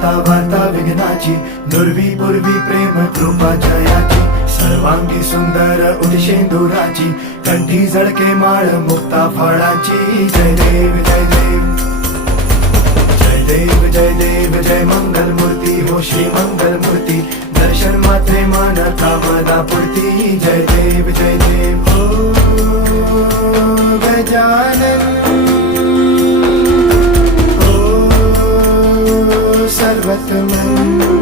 दाता वार्ता विघ्नाची, नुरवी पूर्वी प्रेम कृपा जयाची, सर्वांगी सुंदर उदिशेंदुराची, कंठी झळके माळ मुक्ता फळाची. जय देव जय देव जय देव जय देव जय मंगल मूर्ती हो श्री मंगल मूर्ती, दर्शन मात्रे मान कामना पूर्ती. जय देव जय देव ओ गजानन ओ सर्वतमन.